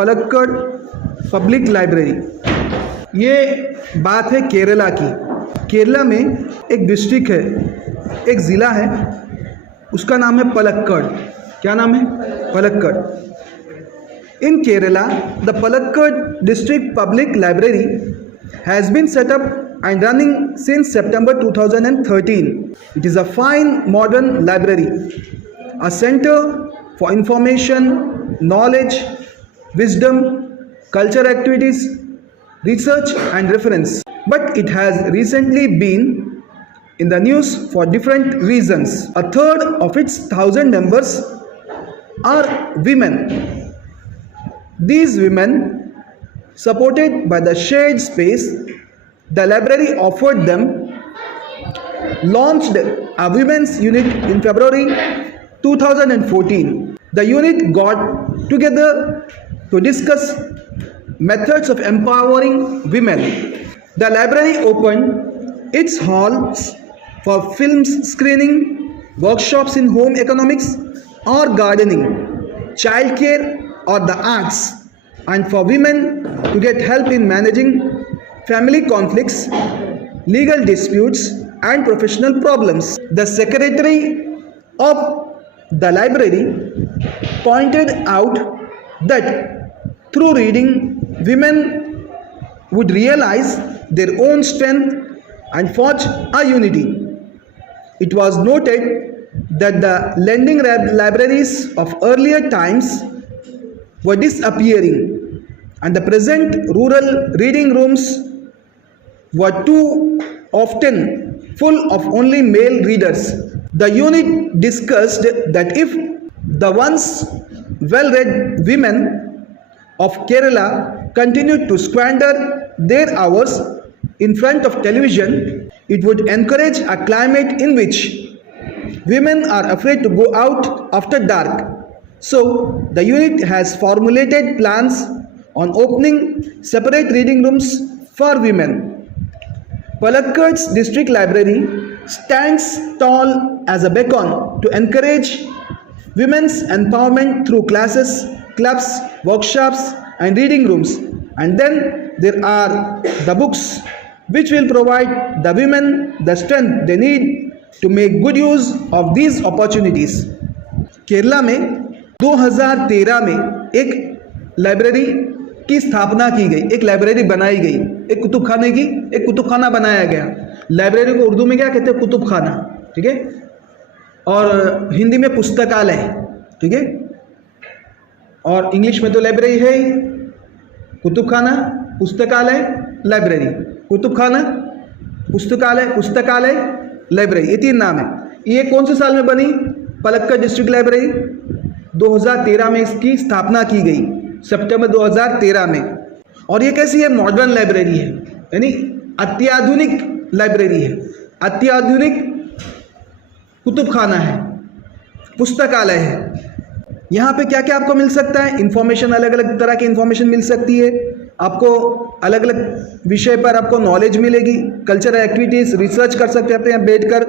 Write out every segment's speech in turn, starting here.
Palakkad public library. ये बात है केरला की। केरला में एक डिस्ट्रिक्ट है, एक ज़िला है, उसका नाम है पलक्कड़। क्या नाम है? Palakkad. In Kerala the Palakkad district public library has been set up and running since September 2013. It is a fine modern library, a center for information, knowledge, wisdom, culture activities, research and reference. But it has recently been in the news for different reasons. A third of its 1,000 members are women. These women, supported by the shared space the library offered them, launched a women's unit in February 2014. The unit got together to discuss methods of empowering women. The library opened its halls for films screening, workshops in home economics or gardening, childcare or the arts, and for women to get help in managing family conflicts, legal disputes, and professional problems. The secretary of the library pointed out that through reading, women would realize their own strength and forge a unity. It was noted that the lending libraries of earlier times were disappearing, and the present rural reading rooms were too often full of only male readers. The unit discussed that if the once well-read women of Kerala continued to squander their hours in front of television, it would encourage a climate in which women are afraid to go out after dark. So, the unit has formulated plans on opening separate reading rooms for women. Palakkad's district library stands tall as a beacon to encourage women's empowerment through classes, clubs, workshops, and reading rooms. And then there are the books which will provide the women the strength they need to make good use of these opportunities. Kerala में 2013 में एक library की स्थापना की गई, एक library बनाई गई, एक कुतुबखाने की एक कुतुबखाना बनाया गया। लाइब्रेरी को उर्दू में क्या कहते हैं? कुतुबखाना, ठीक है, और हिंदी में पुस्तकालय, ठीक है, और इंग्लिश में तो लाइब्रेरी है ही। कुतुबखाना, पुस्तकालय, लाइब्रेरी, कुतुबखाना, पुस्तकालय, पुस्तकालय, लाइब्रेरी, ये तीन नाम है। ये कौन से साल में बनी? पलक्कड़ डिस्ट्रिक्ट लाइब्रेरी 2013 में इसकी स्थापना की गई, सितंबर 2013 में। और ये कैसी है? मॉडर्न लाइब्रेरी है, यानी अत्याधुनिक लाइब्रेरी है, अत्याधुनिक कुतुबखाना है, पुस्तकालय है। यहाँ पे क्या क्या आपको मिल सकता है? इंफॉर्मेशन, अलग अलग तरह की इंफॉर्मेशन मिल सकती है आपको, अलग अलग विषय पर आपको नॉलेज मिलेगी, कल्चरल एक्टिविटीज़, रिसर्च कर सकते हैं यहाँ बैठकर,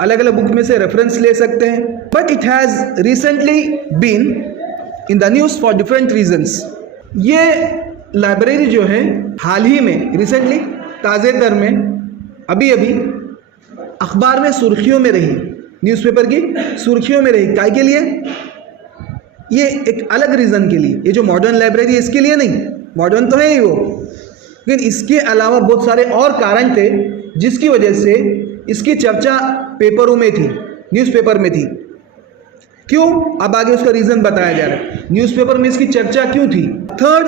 अलग अलग बुक में से रेफरेंस ले सकते हैं। But it has recently been in the news for different reasons. ये लाइब्रेरी जो है हाल ही में, रिसेंटली, ताज़ेतर में, अभी अभी अखबार में सुर्खियों में रही, न्यूज़पेपर की सुर्खियों में रही। काय के लिए? ये एक अलग रीज़न के लिए। ये जो मॉडर्न लाइब्रेरी है इसके लिए नहीं, मॉडर्न तो है ही वो, लेकिन इसके अलावा बहुत सारे और कारण थे जिसकी वजह से इसकी चर्चा पेपरों में थी, न्यूज़पेपर में थी। क्यों? अब आगे उसका रीज़न बताया जा रहा है। न्यूज़पेपर में इसकी चर्चा क्यों थी? Third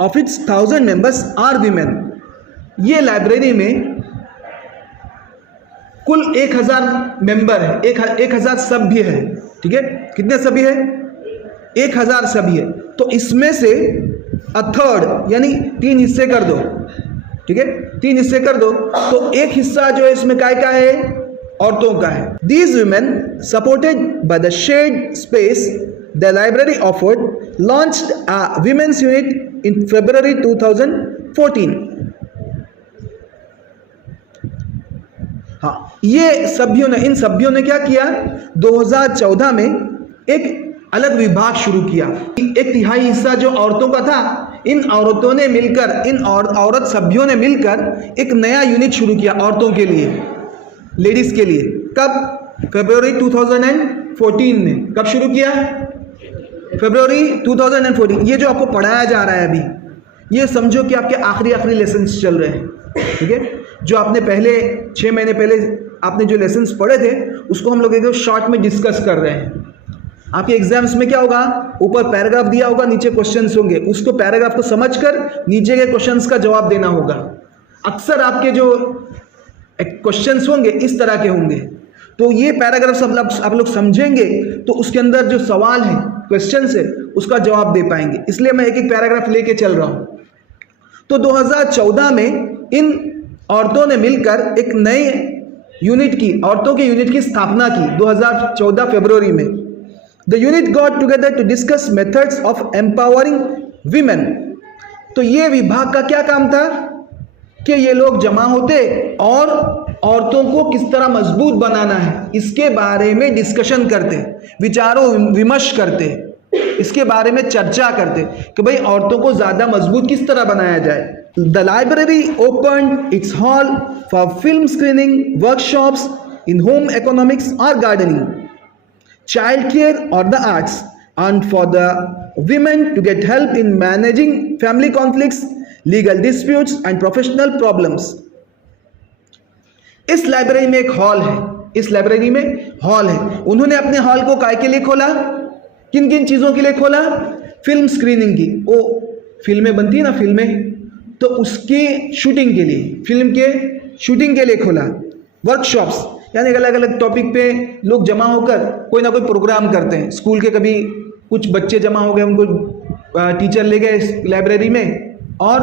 of its 1,000 members are women. ये लाइब्रेरी में कुल 1,000 मेंबर है, 1,000 सभ्य है, ठीक है। कितने सभ्य है? 1,000 सभ्य। तो इसमें से अ थर्ड, यानी 3 हिस्से कर दो, ठीक है, 3 हिस्से कर दो, तो एक हिस्सा जो है इसमें काय का है? औरतों का है। These women, supported by the shared space the library offered, launched a women's unit in February 2014. हाँ, ये सभ्यों ने, इन सभ्यों ने क्या किया? 2014 में एक अलग विभाग शुरू किया। एक तिहाई हिस्सा जो औरतों का था, इन औरतों ने मिलकर, औरत सभ्यों ने मिलकर एक नया यूनिट शुरू किया औरतों के लिए, लेडीज के लिए। कब? फरवरी 2014 में। कब शुरू किया? फरवरी 2014। ये जो आपको पढ़ाया जा रहा है अभी, ये समझो कि आपके आखिरी लेसन्स चल रहे हैं, ठीक है। जो आपने पहले 6 महीने पहले आपने जो लेसन्स पढ़े थे, उसको हम लोग एकदम शॉर्ट में डिस्कस कर रहे हैं। आपके एग्जाम्स में क्या होगा, ऊपर पैराग्राफ दिया होगा, नीचे क्वेश्चंस होंगे, उसको पैराग्राफ को समझकर नीचे के क्वेश्चंस का जवाब देना होगा। अक्सर आपके जो क्वेश्चंस होंगे इस तरह के होंगे। तो ये पैराग्राफ आप लोग समझेंगे तो उसके अंदर जो सवाल है, क्वेश्चंस है, उसका जवाब दे पाएंगे। इसलिए मैं एक एक पैराग्राफ लेके चल रहा हूँ। तो 2014 में इन औरतों ने मिलकर एक नई यूनिट की, औरतों के यूनिट की स्थापना की 2014 फरवरी में। The unit got together to discuss methods of empowering women. तो ये विभाग का क्या काम था कि ये लोग जमा होते और औरतों को किस तरह मजबूत बनाना है इसके बारे में डिस्कशन करते, विचारों विमर्श करते, इसके बारे में चर्चा करते कि भाई औरतों को ज़्यादा मजबूत किस तरह बनाया जाए। The library open it's hall for film screening, workshops in home economics और गार्डनिंग, चाइल्ड केयर और the arts, and for the women to get help in managing family conflicts, legal disputes and professional problems. इस library में एक hall है, इस library में hall है। उन्होंने अपने हॉल को काय के लिए खोला, किन किन चीज़ों के लिए खोला? फिल्म स्क्रीनिंग की, वो फिल्में बनती है ना, फिल्में, तो उसकी शूटिंग के लिए, फिल्म के शूटिंग के लिए खोला। वर्कशॉप्स यानी अलग अलग टॉपिक पे लोग जमा होकर कोई ना कोई प्रोग्राम करते हैं। स्कूल के कभी कुछ बच्चे जमा हो गए, उनको टीचर ले गए लाइब्रेरी में और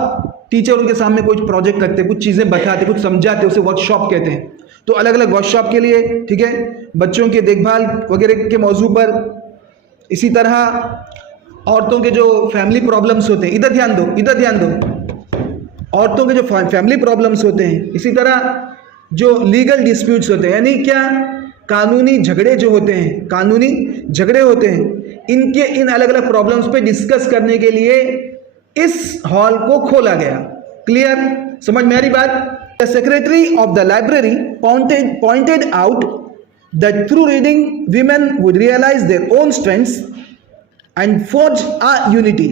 टीचर उनके सामने कुछ प्रोजेक्ट रखते, कुछ चीज़ें बताते, कुछ समझाते, उसे वर्कशॉप कहते हैं। तो अलग अलग वर्कशॉप के लिए, ठीक है, बच्चों के देखभाल वगैरह के मौजू पर। इसी तरह औरतों के जो फैमिली प्रॉब्लम्स होते हैं, इधर ध्यान दो, इधर ध्यान दो, औरतों के जो फैमिली प्रॉब्लम्स होते हैं, इसी तरह जो लीगल डिस्प्यूट्स होते हैं, यानी क्या, कानूनी झगड़े जो होते हैं, कानूनी झगड़े होते हैं, इनके इन अलग अलग प्रॉब्लम्स पे डिस्कस करने के लिए इस हॉल को खोला गया। क्लियर? समझ में आ रही बात? The secretary of the library pointed out that through reading women would realize their own strengths and forge a unity.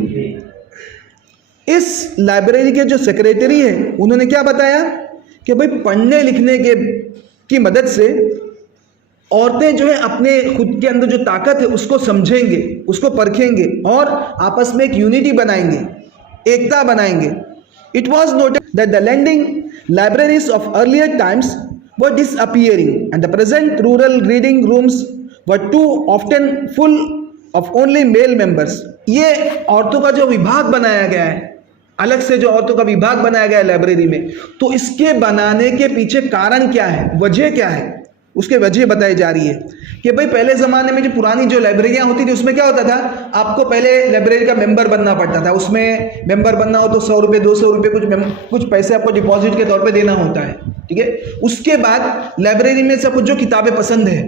इस लाइब्रेरी के जो सेक्रेटरी है, उन्होंने क्या बताया कि भाई पढ़ने लिखने की मदद से औरतें जो है अपने खुद के अंदर जो ताकत है उसको समझेंगे, उसको परखेंगे और आपस में एक यूनिटी बनाएंगे, एकता बनाएंगे। It was noted that the lending libraries of earlier times were disappearing and the present rural reading rooms were too often full of only male members. ये औरतों का जो विभाग बनाया गया है, अलग से जो औरतों का विभाग बनाया गया है लाइब्रेरी में, तो इसके बनाने के पीछे कारण क्या है, वजह क्या है, उसके वजह बताई जा रही है कि भाई पहले ज़माने में जो पुरानी जो लाइब्रेरियाँ होती थी उसमें क्या होता था, आपको पहले लाइब्रेरी का मेंबर बनना पड़ता था। उसमें मेंबर बनना हो तो 100 रुपये 200 रुपये कुछ पैसे आपको डिपॉजिट के तौर पे देना होता है, ठीक है। उसके बाद लाइब्रेरी में से आपको जो किताबें पसंद है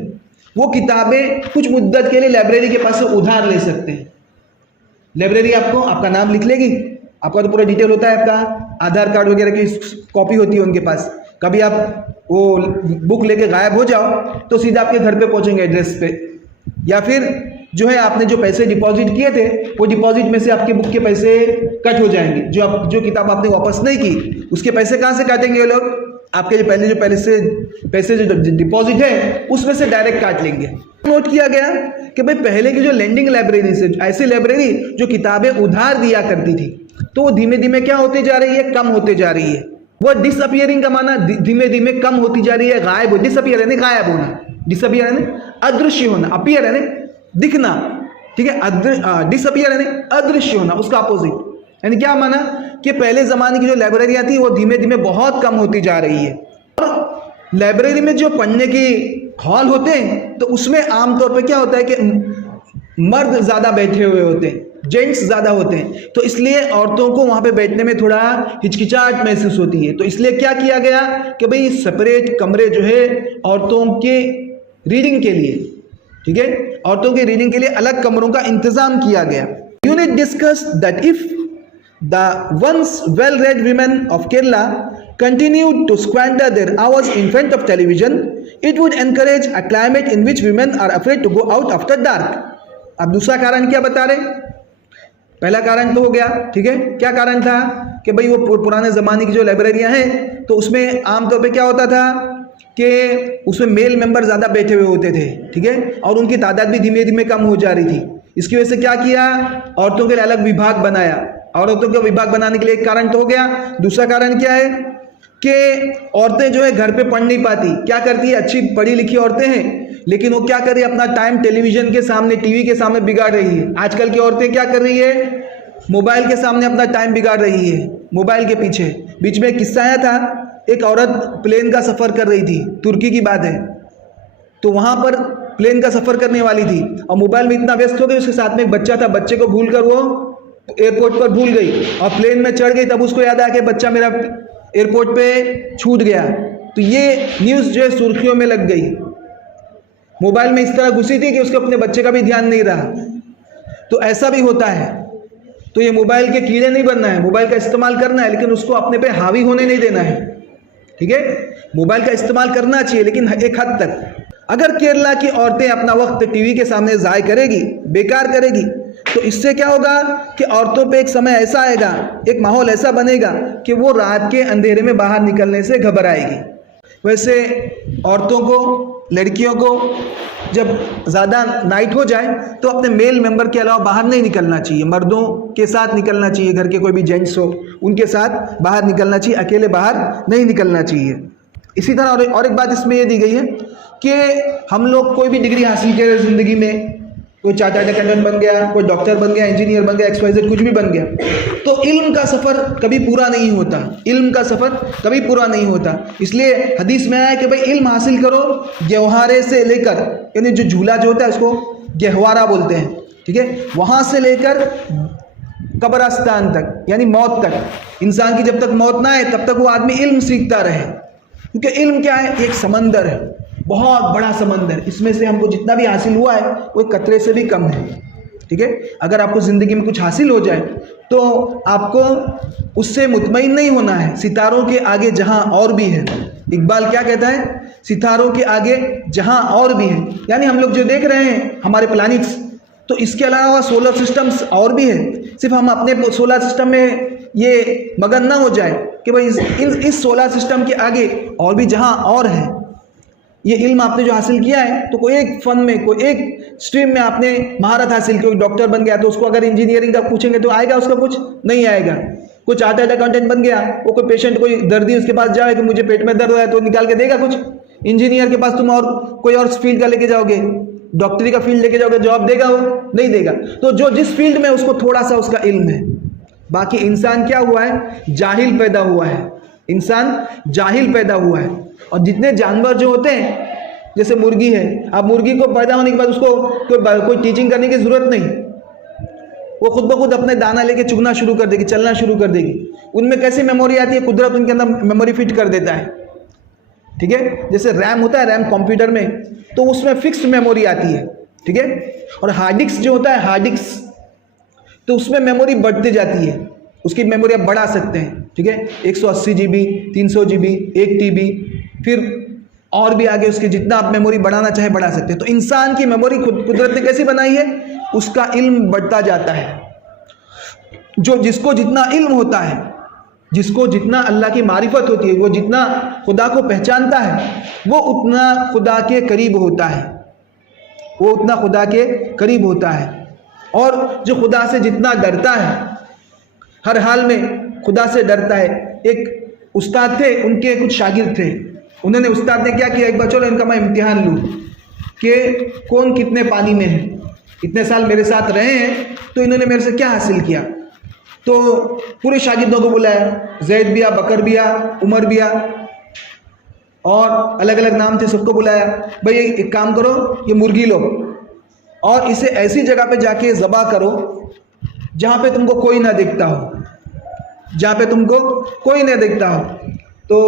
वो किताबें कुछ मुद्दत के लिए लाइब्रेरी के पास से उधार ले सकते हैं। लाइब्रेरी आपको आपका नाम लिख लेगी, आपका तो पूरा डिटेल होता है, आपका आधार कार्ड वगैरह की कॉपी होती है उनके पास। कभी आप वो बुक लेके गायब हो जाओ तो सीधा आपके घर पे पहुंचेंगे एड्रेस पे, या फिर जो है आपने जो पैसे डिपॉजिट किए थे वो डिपॉजिट में से आपके बुक के पैसे कट हो जाएंगे। जो किताब आपने वापस नहीं की उसके पैसे कहाँ से काटेंगे ये लोग? आपके जो पहले से पैसे जो डिपॉजिट है उसमें से डायरेक्ट काट लेंगे। नोट किया गया कि भाई पहले की जो लैंडिंग लाइब्रेरी से, ऐसी लाइब्रेरी जो किताबें उधार दिया करती थी, तो वो धीमे धीमे क्या होती जा रही है, कम होते जा रही है। वो डिसअपियरिंग का माना धीमे धीमे कम होती जा रही है, गायब हो, डिसअपियर यानी गायब होना, डिसअपियर यानी अदृश्य होना, अपीयर यानी दिखना, ठीक है, डिसअपियर यानी अदृश्य होना, उसका अपोजिट। यानी क्या माना कि पहले ज़माने की जो लाइब्रेरियाँ थी वो धीमे धीमे बहुत कम होती जा रही है। और लाइब्रेरी में जो पढ़ने की हॉल होते हैं तो उसमें आमतौर पर क्या होता है कि मर्द ज़्यादा बैठे हुए होते हैं, जेंट्स ज़्यादा होते हैं, तो इसलिए औरतों को वहाँ पे बैठने में थोड़ा हिचकिचाहट महसूस होती है। तो इसलिए क्या किया गया कि भाई सेपरेट कमरे जो है औरतों के रीडिंग के लिए, ठीक है, औरतों की रीडिंग के लिए अलग कमरों का इंतजाम किया गया। Unit discuss that if the ones well read women of Kerala continued to squander their hours in front of television, it would encourage a climate in which women are afraid to go out after dark. अब दूसरा कारण क्या बता रहे? पहला कारण तो हो गया, ठीक है, क्या कारण था कि भाई वो पुराने ज़माने की जो लाइब्रेरियां हैं तो उसमें आमतौर पे क्या होता था कि उसमें मेल मेंबर ज़्यादा बैठे हुए होते थे, ठीक है, और उनकी तादाद भी धीमे धीमे कम हो जा रही थी। इसकी वजह से क्या किया, औरतों के लिए अलग विभाग बनाया। औरतों का विभाग बनाने के लिए एक कारण तो हो गया। दूसरा कारण क्या है कि औरतें जो है घर पे पढ़ नहीं पाती, क्या करती है, अच्छी पढ़ी लिखी औरतें हैं लेकिन वो क्या कर रही है, अपना टाइम टेलीविजन के सामने, टीवी के सामने बिगाड़ रही है। आजकल की औरतें क्या कर रही है, मोबाइल के सामने अपना टाइम बिगाड़ रही है, मोबाइल के पीछे। बीच में एक किस्सा आया था, एक औरत प्लेन का सफ़र कर रही थी, तुर्की की बात है, तो वहाँ पर प्लेन का सफ़र करने वाली थी और मोबाइल में इतना व्यस्त हो गई, उसके साथ में एक बच्चा था, बच्चे को भूल कर वो एयरपोर्ट पर भूल गई और प्लेन में चढ़ गई। तब उसको याद आया कि बच्चा मेरा एयरपोर्ट पे छूट गया। तो ये न्यूज़ जो है सुर्खियों में लग गई। मोबाइल में इस तरह घुसी थी कि उसके अपने बच्चे का भी ध्यान नहीं रहा। तो ऐसा भी होता है। तो ये मोबाइल के कीड़े नहीं बनना है, मोबाइल का इस्तेमाल करना है लेकिन उसको अपने पे हावी होने नहीं देना है, ठीक है। मोबाइल का इस्तेमाल करना चाहिए लेकिन एक हद तक। अगर केरला की औरतें अपना वक्त टीवी के सामने ज़ाय करेगी, बेकार करेगी, तो इससे क्या होगा कि औरतों पे एक समय ऐसा आएगा, एक माहौल ऐसा बनेगा कि वो रात के अंधेरे में बाहर निकलने से घबराएगी। वैसे औरतों को, लड़कियों को जब ज़्यादा नाइट हो जाए तो अपने मेल मेंबर के अलावा बाहर नहीं निकलना चाहिए, मर्दों के साथ निकलना चाहिए, घर के कोई भी जेंट्स हो उनके साथ बाहर निकलना चाहिए, अकेले बाहर नहीं निकलना चाहिए। इसी तरह और एक बात इसमें ये दी गई है कि हम लोग कोई भी डिग्री हासिल करें ज़िंदगी में, कोई चार्टर्ड अकाउंटेंट बन गया, कोई डॉक्टर बन गया, इंजीनियर बन गया, XYZ कुछ भी बन गया, तो इल्म का सफ़र कभी पूरा नहीं होता, इल्म का सफ़र कभी पूरा नहीं होता। इसलिए हदीस में आया है कि भाई इल्म हासिल करो गहवारे से लेकर, यानी जो झूला जो होता है उसको गहवारा बोलते हैं, ठीक है, वहाँ से लेकर कब्रिस्तान तक यानी मौत तक। इंसान की जब तक मौत ना आए तब तक वो आदमी इल्म सीखता रहे, क्योंकि इल्म क्या है, एक समंदर है, बहुत बड़ा समंदर। इसमें से हमको जितना भी हासिल हुआ है वो एक कतरे से भी कम है, ठीक है। अगर आपको ज़िंदगी में कुछ हासिल हो जाए तो आपको उससे मुतमईन नहीं होना है। सितारों के आगे जहां और भी है, इकबाल क्या कहता है, सितारों के आगे जहां और भी है, यानी हम लोग जो देख रहे हैं हमारे प्लैनेट्स, तो इसके अलावा सोलर सिस्टम्स और भी है। सिर्फ हम अपने सोलर सिस्टम में ये मगन ना हो जाए कि भाई इस सोलर सिस्टम के आगे और भी जहां और है। ये इल्म आपने जो हासिल किया है तो कोई एक फन में, कोई एक स्ट्रीम में आपने महारत हासिल की, कोई डॉक्टर बन गया तो उसको अगर इंजीनियरिंग का पूछेंगे तो आएगा उसका कुछ नहीं आएगा। कोई चार्टर्ड अकाउंटेंट बन गया, वो कोई पेशेंट, कोई दर्दी उसके पास जाए कि मुझे पेट में दर्द हो है तो निकाल के देगा कुछ। इंजीनियर के पास तुम और कोई और फील्ड का लेके जाओगे, डॉक्टरी का फील्ड लेके जाओगे, जॉब देगा वो नहीं देगा। तो जो जिस फील्ड में उसको थोड़ा सा उसका इल्म है। बाकी इंसान क्या हुआ है, जाहिल पैदा हुआ है, इंसान जाहिल पैदा हुआ है। और जितने जानवर जो होते हैं, जैसे मुर्गी है, अब मुर्गी को पैदा होने के बाद उसको कोई टीचिंग करने की ज़रूरत नहीं, वो खुद ब खुद अपने दाना लेके चुगना शुरू कर देगी, चलना शुरू कर देगी। उनमें कैसी मेमोरी आती है, कुदरत उनके अंदर मेमोरी फिट कर देता है, ठीक है। जैसे रैम होता है, रैम कंप्यूटर में, तो उसमें फिक्स्ड मेमोरी आती है, ठीक है। और हार्ड डिस्क जो होता है, हार्ड डिस्क, तो उसमें मेमोरी बढ़ती जाती है, उसकी मेमोरी आप बढ़ा सकते हैं, ठीक है। 180 GB, 300 GB, 1 TB, फिर और भी आगे उसके जितना आप मेमोरी बढ़ाना चाहे बढ़ा सकते हैं। तो इंसान की मेमोरी कुदरत ने कैसी बनाई है, उसका इल्म बढ़ता जाता है। जिसको जितना इल्म होता है, जिसको जितना अल्लाह की मारिफत होती है, वो जितना खुदा को पहचानता है, वो उतना खुदा के करीब होता है, वो उतना खुदा के करीब होता है। और जो खुदा से जितना डरता है, हर हाल में खुदा से डरता है। एक उस्ताद थे, उनके कुछ शागिर्द थे, उन्होंने, उस्ताद ने क्या किया, एक बार चलो इनका मैं इम्तिहान लूँ कि कौन कितने पानी में है, इतने साल मेरे साथ रहे हैं तो इन्होंने मेरे से क्या हासिल किया। तो पूरे शागिर्दों को बुलाया, जैद भी आ, बकर भी आ, उमर भी आ, और अलग अलग नाम थे, सबको बुलाया। भाई एक काम करो, ये मुर्गी लो और इसे ऐसी जगह पे जाके ज़बा करो जहाँ पे तुमको कोई ना देखता हो, जहाँ पे तुमको कोई ना देखता हो। तो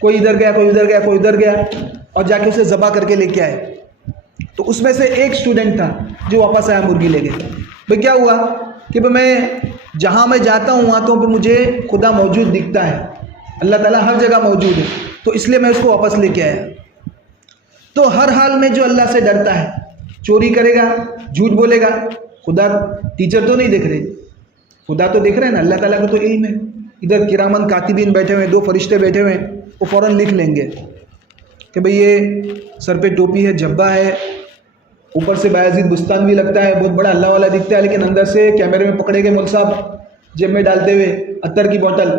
कोई इधर गया, कोई उधर गया, कोई उधर गया, और जाके उसे ज़बा करके लेके आए। तो उसमें से एक स्टूडेंट था जो वापस आया मुर्गी लेके। भाई क्या हुआ कि भाई मैं जहाँ मैं जाता हूँ वहाँ तो मुझे खुदा मौजूद दिखता है, अल्लाह ताला हर जगह मौजूद है, तो इसलिए मैं उसको वापस लेके आया। तो हर हाल में जो अल्लाह से डरता है, चोरी करेगा, झूठ बोलेगा, खुदा टीचर तो नहीं देख रहे, खुदा तो देख रहे हैं ना, अल्लाह ताला को तो इल्म है। इधर किरामन कातिबीन बैठे हुए हैं, 2 फरिश्ते बैठे हुए हैं, वो फ़ौरन लिख लेंगे कि भाई ये सर पे टोपी है, जब्बा है, ऊपर से बायजीद बुस्तान भी लगता है, बहुत बड़ा अल्लाह वाला दिखता है, लेकिन अंदर से कैमरे में पकड़े गए मौलवी साहब जेब में डालते हुए अत्तर की बोतल।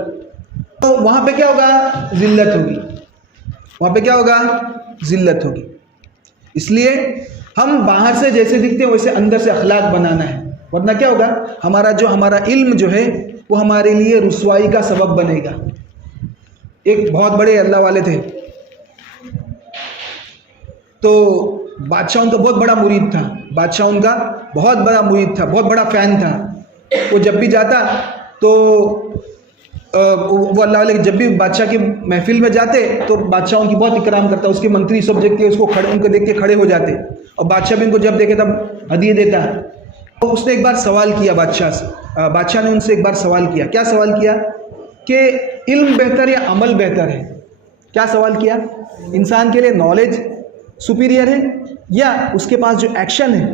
तो वहाँ पे क्या होगा? जिल्लत होगी। वहाँ पे क्या होगा? जिल्लत होगी। इसलिए हम बाहर से जैसे दिखते हैं वैसे अंदर से अखलाक बनाना है, वरना क्या होगा? हमारा इल्म जो है वो हमारे लिए रुसवाई का सबब बनेगा। एक बहुत बड़े अल्लाह वाले थे, तो बादशाह उनका बहुत बड़ा मुरीद था, बादशाह उनका बहुत बड़ा मुरीद था, बहुत बड़ा फ़ैन था। वो जब भी जाता तो वो अल्लाह वाले जब भी बादशाह की महफिल में जाते तो बादशाह उनकी बहुत इकराम करता, उसके मंत्री सब देख के उनको देख के खड़े हो जाते, और बादशाह भी उनको जब देखे तब हदिये देता। तो उसने एक बार सवाल किया बादशाह ने उनसे एक बार सवाल किया। क्या सवाल किया? कि इल्म बेहतर या अमल बेहतर है? क्या सवाल किया? इंसान के लिए नॉलेज सुपीरियर है या उसके पास जो एक्शन है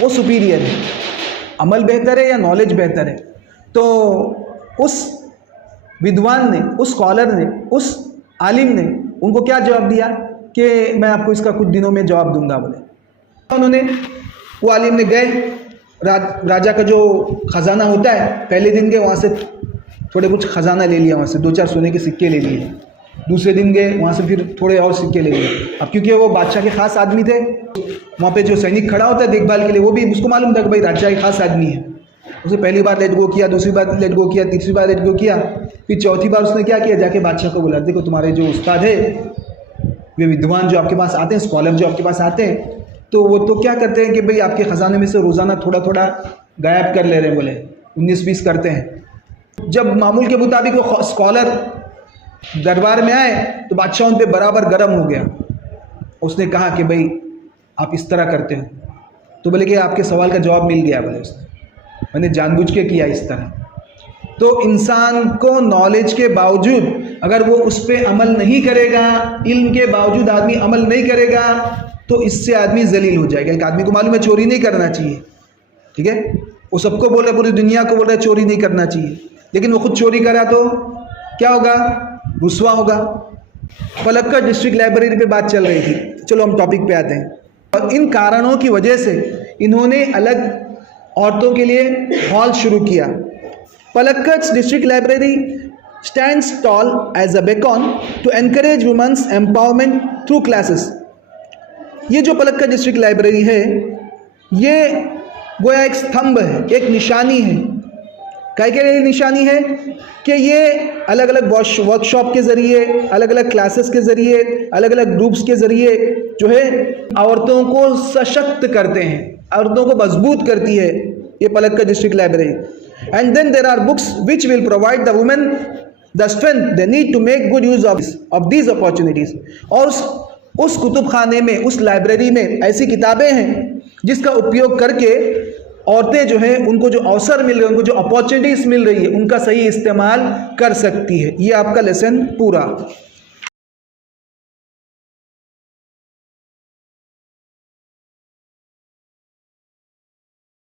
वो सुपीरियर है? अमल बेहतर है या नॉलेज बेहतर है? तो उस विद्वान ने, उस स्कॉलर ने, उस आलिम ने उनको क्या जवाब दिया कि मैं आपको इसका कुछ दिनों में जवाब दूंगा बोले। वो आलिम ने गए, राजा का जो ख़जाना होता है, पहले दिन गए वहाँ से थोड़े कुछ ख़जाना ले लिया, वहाँ से 2-4 सोने के सिक्के ले लिए। दूसरे दिन गए वहाँ से फिर थोड़े और सिक्के ले लिए। अब क्योंकि वो बादशाह के ख़ास आदमी थे, वहाँ पे जो सैनिक खड़ा होता है देखभाल के लिए, वो भी उसको मालूम था कि भाई बादशाह के ख़ास आदमी है। उसने पहली बार लेट गो किया, दूसरी बार लेट गो किया, तीसरी बार लेट गो किया, फिर चौथी बार उसने क्या किया? जाके बादशाह को बोला, देखो तुम्हारे जो उस्ताद है, वे विद्वान जो आपके पास आते हैं, स्कॉलर जो आपके पास आते हैं, तो वो तो क्या करते हैं कि भाई आपके ख़जाने में से रोज़ाना थोड़ा थोड़ा गायब कर ले रहे हैं, बोले 19-20 करते हैं। जब मामूल के मुताबिक वो स्कॉलर दरबार में आए तो बादशाह उन पे बराबर गर्म हो गया। उसने कहा कि भाई आप इस तरह करते हो, तो बोले कि आपके सवाल का जवाब मिल गया, बोले उसने, मैंने जानबूझ के किया इस तरह। तो इंसान को नॉलेज के बावजूद अगर वो उस पर अमल नहीं करेगा, इल्म के बावजूद आदमी अमल नहीं करेगा, तो इससे आदमी जलील हो जाएगा। एक आदमी को मालूम है चोरी नहीं करना चाहिए, ठीक है, वो सबको बोल रहा है, पूरी दुनिया को बोल रहा है चोरी नहीं करना चाहिए, लेकिन वो खुद चोरी करा तो क्या होगा? रुसवा होगा। पलक्कड़ डिस्ट्रिक्ट लाइब्रेरी पे बात चल रही थी, चलो हम टॉपिक पे आते हैं। और इन कारणों की वजह से इन्होंने अलग औरतों के लिए हॉल शुरू किया। Palakkad district library stands tall as a beacon to encourage women's empowerment through classes. ये जो पलक्कड़ डिस्ट्रिक्ट लाइब्रेरी है, ये गोया एक स्तंभ है, एक निशानी है। काय के लिए निशानी है? कि ये अलग अलग वर्कशॉप के ज़रिए, अलग अलग क्लासेस के ज़रिए, अलग अलग ग्रुप्स के ज़रिए जो है औरतों को सशक्त करते हैं, औरतों को मजबूत करती है ये Palakkad district library. And then there are books which will provide the women the strength they need to make good use of these opportunities. और उस कुतुब खाने में, उस लाइब्रेरी में ऐसी किताबें हैं जिसका उपयोग करके औरतें जो हैं उनको जो अवसर मिल रहे हैं, उनको जो अपॉर्चुनिटीज़ मिल रही है, उनका सही इस्तेमाल कर सकती है। ये आपका लेसन पूरा।